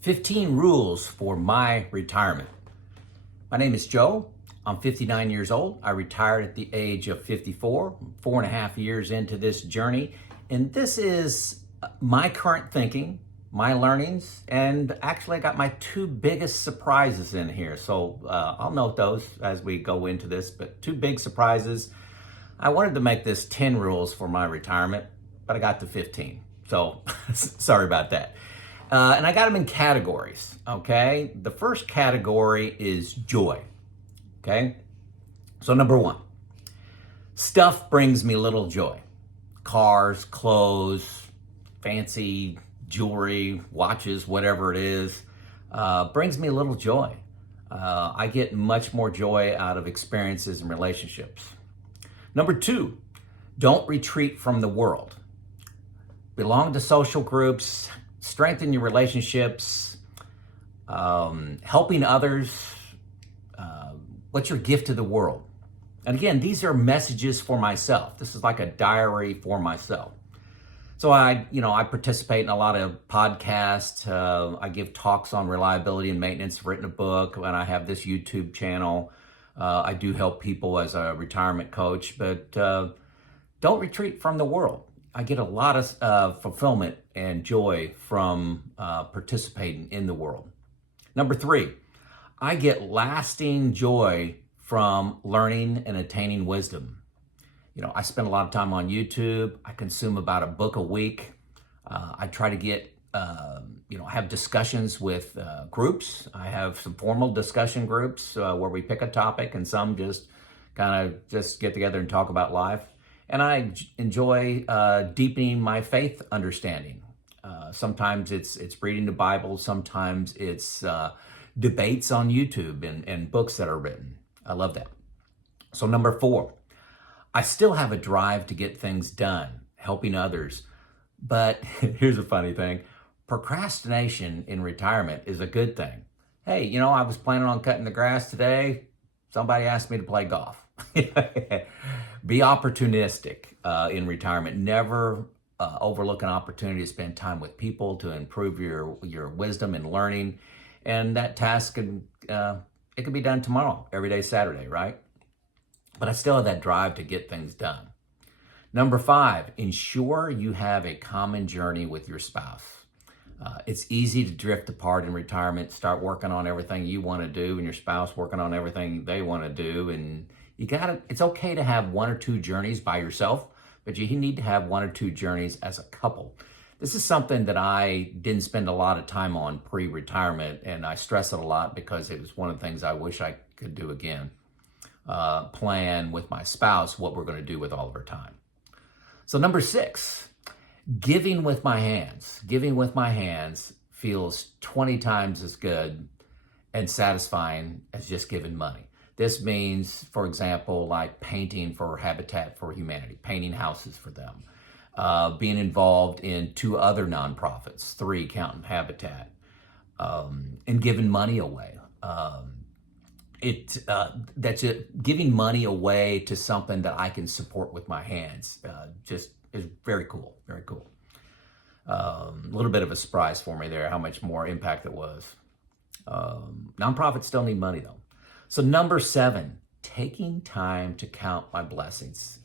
15 rules for my retirement. My name is Joe. I'm 59 years old. I retired at the age of 54, 4.5 years into this journey. And this is my current thinking, my learnings, and actually I got my two biggest surprises in here. So I'll note those as we go into this, but two big surprises. I wanted to make this 10 rules for my retirement, but I got to 15. So sorry about that. And I got them in categories, okay? The first category is joy, okay? So number one, stuff brings me little joy. Cars, clothes, fancy jewelry, watches, whatever it is, brings me a little joy. I get much more joy out of experiences and relationships. Number two, don't retreat from the world. Belong to social groups, strengthen your relationships, helping others. What's your gift to the world? And again, these are messages for myself. This is like a diary for myself. So I participate in a lot of podcasts. I give talks on reliability and maintenance, written a book, and I have this YouTube channel. I do help people as a retirement coach, but don't retreat from the world. I get a lot of fulfillment and joy from participating in the world. Number three, I get lasting joy from learning and attaining wisdom. I spend a lot of time on YouTube. I consume about a book a week. I try to get, have discussions with groups. I have some formal discussion groups where we pick a topic, and some just get together and talk about life. And I enjoy deepening my faith understanding. Sometimes it's reading the Bible. Sometimes it's debates on YouTube and books that are written. I love that. So number four, I still have a drive to get things done, helping others. But here's a funny thing. Procrastination in retirement is a good thing. Hey, I was planning on cutting the grass today. Somebody asked me to play golf. Be opportunistic in retirement. Never overlook an opportunity to spend time with people to improve your wisdom and learning. And that task can be done tomorrow, every day Saturday, right? But I still have that drive to get things done. Number five, ensure you have a common journey with your spouse. It's easy to drift apart in retirement, start working on everything you want to do, and your spouse working on everything they want to do. And it's okay to have one or two journeys by yourself, but you need to have one or two journeys as a couple. This is something that I didn't spend a lot of time on pre-retirement, and I stress it a lot because it was one of the things I wish I could do again. Plan with my spouse what we're going to do with all of our time. So number six, giving with my hands. Giving with my hands feels 20 times as good and satisfying as just giving money. This means, for example, like painting for Habitat for Humanity, painting houses for them, being involved in two other nonprofits, three counting Habitat, and giving money away. That's it. Giving money away to something that I can support with my hands just is very cool, very cool. A little bit of a surprise for me there, how much more impact it was. Nonprofits still need money though. So number seven, taking time to count my blessings.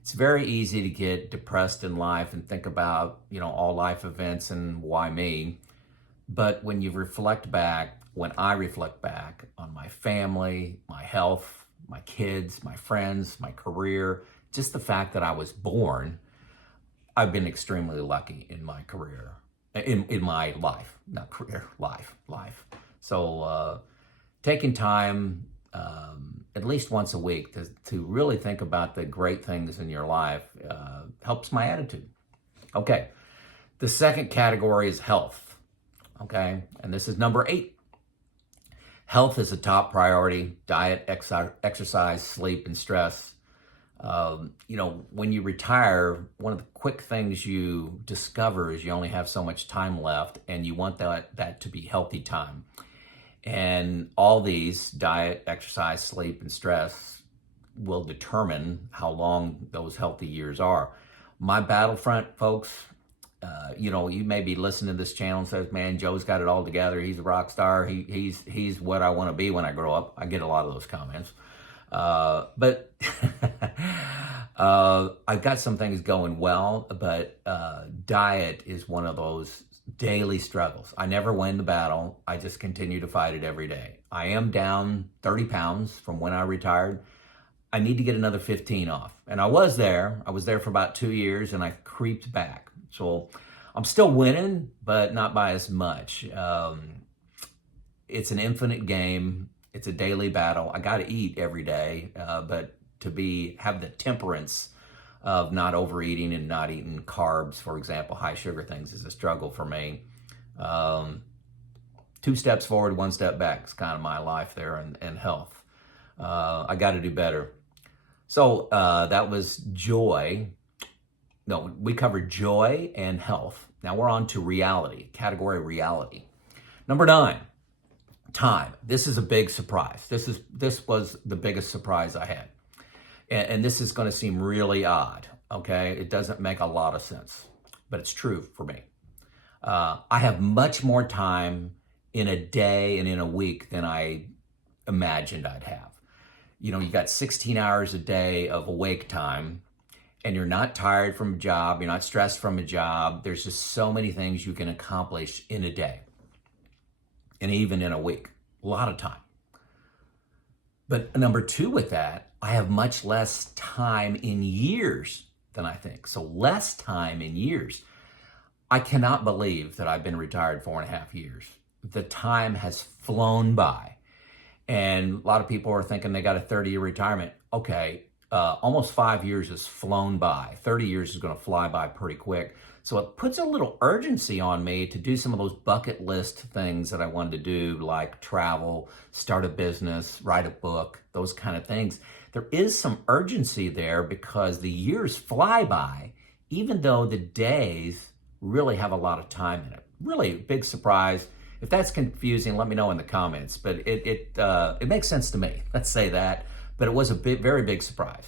It's very easy to get depressed in life and think about, all life events and why me. But when you reflect back, when I reflect back on my family, my health, my kids, my friends, my career, just the fact that I was born, I've been extremely lucky in my career, in my life, not career, life. So taking time at least once a week to really think about the great things in your life helps my attitude. Okay, the second category is health. Okay, and this is number 8. Health is a top priority. Diet, exercise, sleep, and stress. When you retire, one of the quick things you discover is you only have so much time left, and you want that to be healthy time. And all these, diet, exercise, sleep, and stress, will determine how long those healthy years are. My battlefront, folks, You may be listening to this channel and says, man, Joe's got it all together. He's a rock star. He's what I want to be when I grow up. I get a lot of those comments. But I've got some things going well, but diet is one of those daily struggles. I never win the battle. I just continue to fight it every day. I am down 30 pounds from when I retired. I need to get another 15 off. And I was there. I was there for about 2 years, and I creeped back. So I'm still winning, but not by as much. It's an infinite game. It's a daily battle. I got to eat every day, but to have the temperance of not overeating and not eating carbs, for example, high sugar things, is a struggle for me. 2 steps forward, 1 step back is kind of my life there, and health. I got to do better. So that was joy. No, we covered joy and health. Now we're on to reality, category reality. Number 9, time. This is a big surprise. This was the biggest surprise I had. And this is going to seem really odd, okay? It doesn't make a lot of sense, but it's true for me. I have much more time in a day and in a week than I imagined I'd have. You got 16 hours a day of awake time, and you're not tired from a job, you're not stressed from a job. There's just so many things you can accomplish in a day, and even in a week. A lot of time. But number 2 with that, I have much less time in years than I think. So less time in years. I cannot believe that I've been retired 4.5 years. The time has flown by. And a lot of people are thinking they got a 30-year retirement. Okay, almost 5 years has flown by. 30 years is going to fly by pretty quick. So it puts a little urgency on me to do some of those bucket list things that I wanted to do, like travel, start a business, write a book, those kind of things. There is some urgency there because the years fly by, even though the days really have a lot of time in it. Really big surprise. If that's confusing, let me know in the comments. But it makes sense to me. Let's say that. But it was a very big surprise.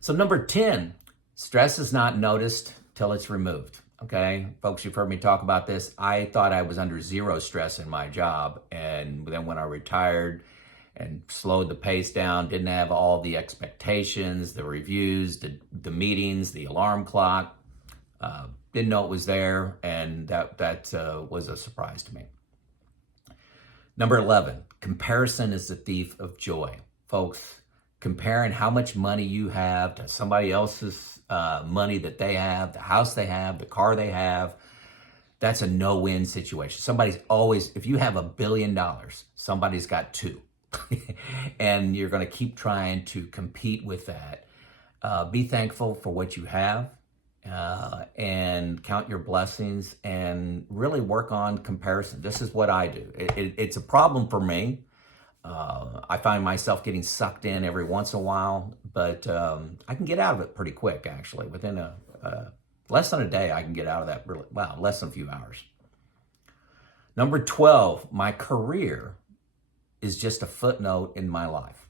So number 10, stress is not noticed till it's removed. Okay, folks, you've heard me talk about this. I thought I was under 0 stress in my job. And then when I retired and slowed the pace down, didn't have all the expectations, the reviews, the meetings, the alarm clock, didn't know it was there. And that was a surprise to me. Number 11, comparison is the thief of joy. Folks, comparing how much money you have to somebody else's money that they have, the house they have, the car they have, that's a no-win situation. Somebody's always, if you have $1 billion, somebody's got 2. And you're going to keep trying to compete with that. Be thankful for what you have and count your blessings and really work on comparison. This is what I do. It's a problem for me. I find myself getting sucked in every once in a while, but I can get out of it pretty quick, actually. Within less than a day, I can get out of that, really, wow, less than a few hours. Number 12, my career is just a footnote in my life,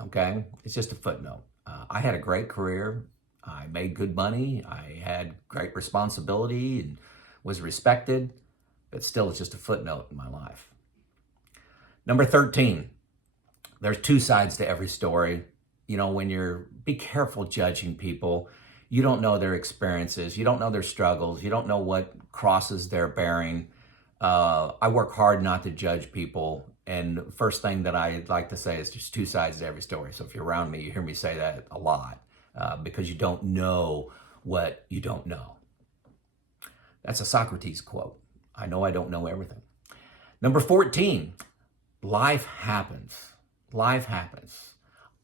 okay? It's just a footnote. I had a great career. I made good money. I had great responsibility and was respected, but still it's just a footnote in my life. Number 13, there's 2 sides to every story. Be careful judging people. You don't know their experiences. You don't know their struggles. You don't know what crosses they're bearing. I work hard not to judge people. And the first thing that I'd like to say is there's 2 sides to every story. So if you're around me, you hear me say that a lot because you don't know what you don't know. That's a Socrates quote. I know I don't know everything. Number 14, life happens. Life happens.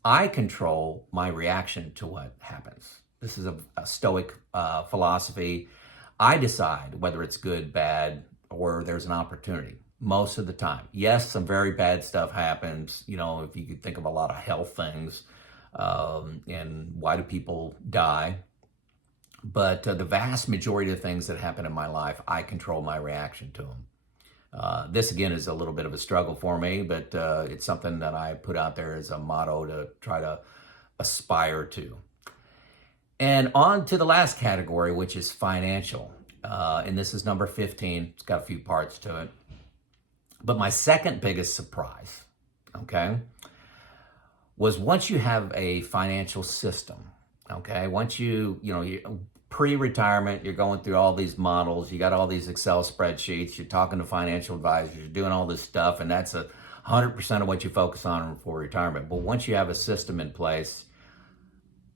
I control my reaction to what happens. This is a Stoic philosophy. I decide whether it's good, bad, or there's an opportunity most of the time. Yes, some very bad stuff happens. If you could think of a lot of health things and why do people die. But the vast majority of things that happen in my life, I control my reaction to them. This, again, is a little bit of a struggle for me, but it's something that I put out there as a motto to try to aspire to. And on to the last category, which is financial. and this is number 15. It's got a few parts to it. But my second biggest surprise, okay, was once you have a financial system, okay, once you pre-retirement, you're going through all these models, you got all these Excel spreadsheets, you're talking to financial advisors, you're doing all this stuff, and that's 100% of what you focus on for retirement. But once you have a system in place,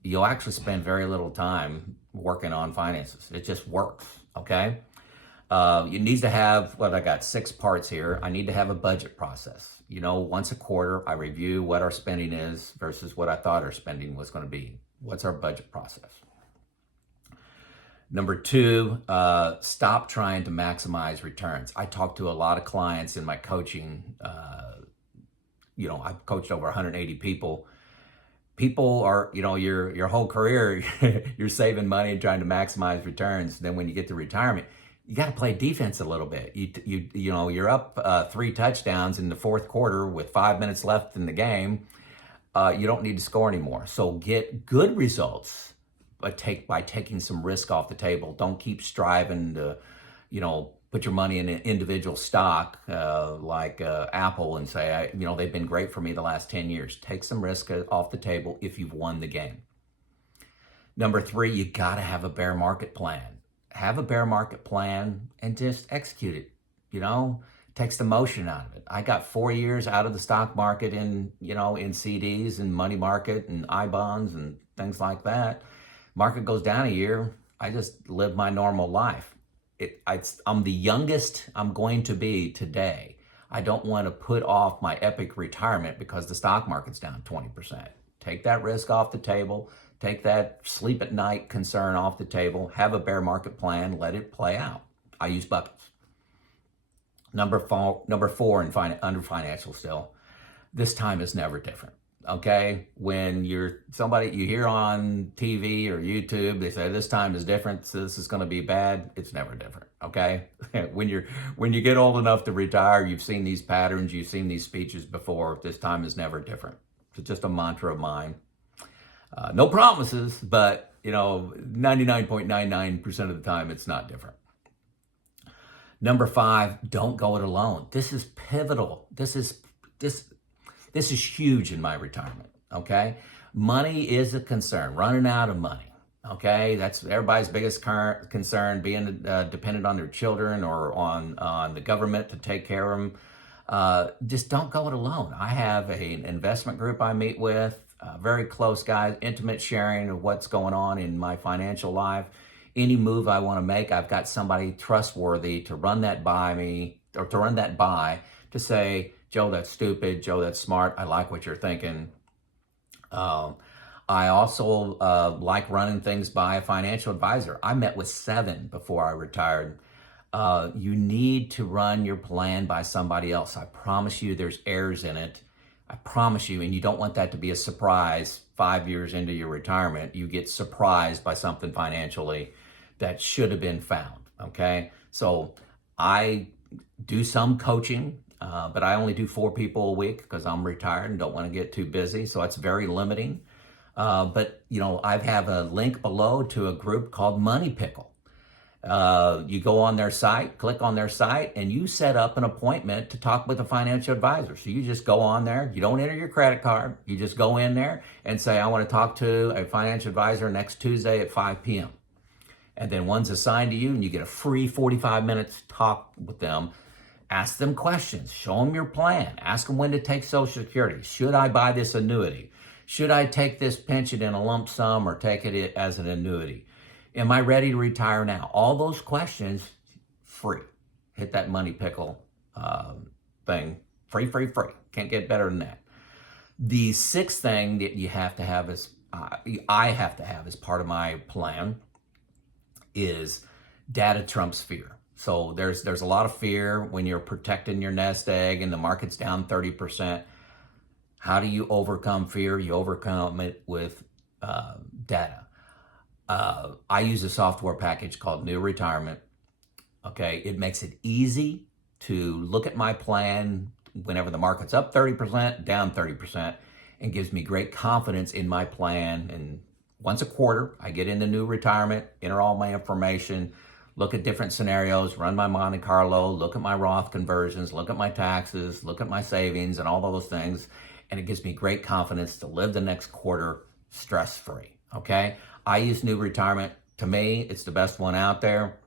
you'll actually spend very little time working on finances. It just works, okay? You need to have, I got 6 parts here. I need to have a budget process. Once a quarter, I review what our spending is versus what I thought our spending was going to be. What's our budget process? Number 2, stop trying to maximize returns. I talk to a lot of clients in my coaching. I've coached over 180 people. People are, your whole career, you're saving money and trying to maximize returns. Then when you get to retirement, you got to play defense a little bit. You're up 3 touchdowns in the fourth quarter with 5 minutes left in the game. You don't need to score anymore. So get good results, but by taking some risk off the table. Don't keep striving to, put your money in an individual stock like Apple and say, they've been great for me the last 10 years. Take some risk off the table if you've won the game. Number 3, you got to have a bear market plan. Have a bear market plan and just execute it. Takes the motion out of it. I got 4 years out of the stock market in CDs and money market and I bonds and things like that. Market goes down a year, I just live my normal life. I'm the youngest I'm going to be today. I don't want to put off my epic retirement because the stock market's down 20%. Take that risk off the table. Take that sleep at night concern off the table. Have a bear market plan. Let it play out. I use buckets. Number 4 under financial still. This time is never different. Okay, when you hear on TV or YouTube, they say this time is different, so this is going to be bad. It's never different. Okay, when you get old enough to retire, you've seen these patterns, you've seen these speeches before. This time is never different. It's just a mantra of mine. No promises, but 99.99% of the time, it's not different. Number 5, don't go it alone. This is pivotal. This is huge in my retirement, okay? Money is a concern, running out of money, okay? That's everybody's biggest concern, being dependent on their children or on the government to take care of them. Just don't go it alone. I have an investment group I meet with, very close guys, intimate sharing of what's going on in my financial life. Any move I want to make, I've got somebody trustworthy to run that by me, or to run that by, to say, Joe, that's stupid. Joe, that's smart. I like what you're thinking. I also like running things by a financial advisor. I met with 7 before I retired. You need to run your plan by somebody else. I promise you there's errors in it. I promise you, and you don't want that to be a surprise 5 years into your retirement. You get surprised by something financially that should have been found, okay? So I do some coaching, but I only do 4 people a week because I'm retired and don't want to get too busy. So it's very limiting. But I have a link below to a group called Pickle. You go on their site, click on their site, and you set up an appointment to talk with a financial advisor. So you just go on there. You don't enter your credit card. You just go in there and say, I want to talk to a financial advisor next Tuesday at 5 p.m. And then one's assigned to you, and you get a free 45 minutes talk with them. Ask them questions. Show them your plan. Ask them when to take Social Security. Should I buy this annuity? Should I take this pension in a lump sum or take it as an annuity? Am I ready to retire now? All those questions, free. Hit that Pickle thing. Free. Can't get better than that. The 6th thing that you have to have is, I have to have as part of my plan, is data trumps fear. So there's a lot of fear when you're protecting your nest egg and the market's down 30%. How do you overcome fear? You overcome it with data. I use a software package called New Retirement. Okay, it makes it easy to look at my plan whenever the market's up 30%, down 30%, and gives me great confidence in my plan. And once a quarter, I get into New Retirement, enter all my information, look at different scenarios, run my Monte Carlo, look at my Roth conversions, look at my taxes, look at my savings and all those things. And it gives me great confidence to live the next quarter stress-free, okay? I use New Retirement. To me, it's the best one out there.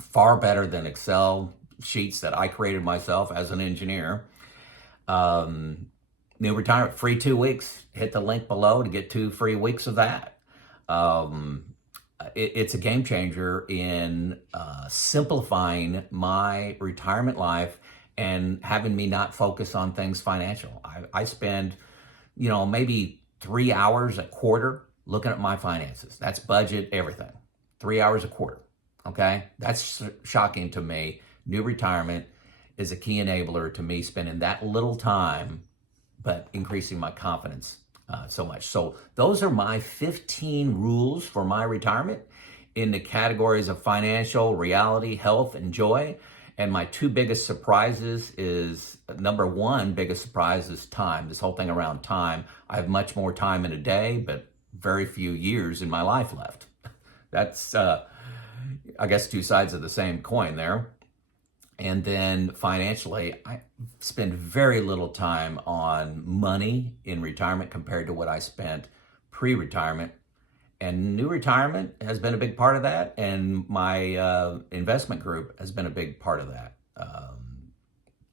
Far better than Excel sheets that I created myself as an engineer. New Retirement, free 2 weeks. Hit the link below to get 2 free weeks of that. It's a game changer in simplifying my retirement life and having me not focus on things financial. I spend, maybe 3 hours a quarter looking at my finances. That's budget, everything. 3 hours a quarter, okay? That's shocking to me. New Retirement is a key enabler to me spending that little time, but increasing my confidence so much. So those are my 15 rules for my retirement in the categories of financial, reality, health, and joy. And my 2 biggest surprises is, number 1 biggest surprise is time. This whole thing around time. I have much more time in a day, but very few years in my life left. That's, I guess, 2 sides of the same coin there. And then financially, I spend very little time on money in retirement compared to what I spent pre-retirement. And New Retirement has been a big part of that, and my investment group has been a big part of that.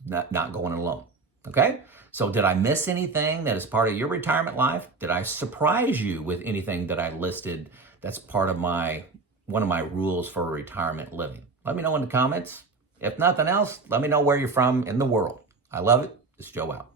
Not going alone. Okay? So did I miss anything that is part of your retirement life? Did I surprise you with anything that I listed that's part of one of my rules for retirement living? Let me know in the comments. If nothing else, let me know where you're from in the world. I love it. This is Joe out.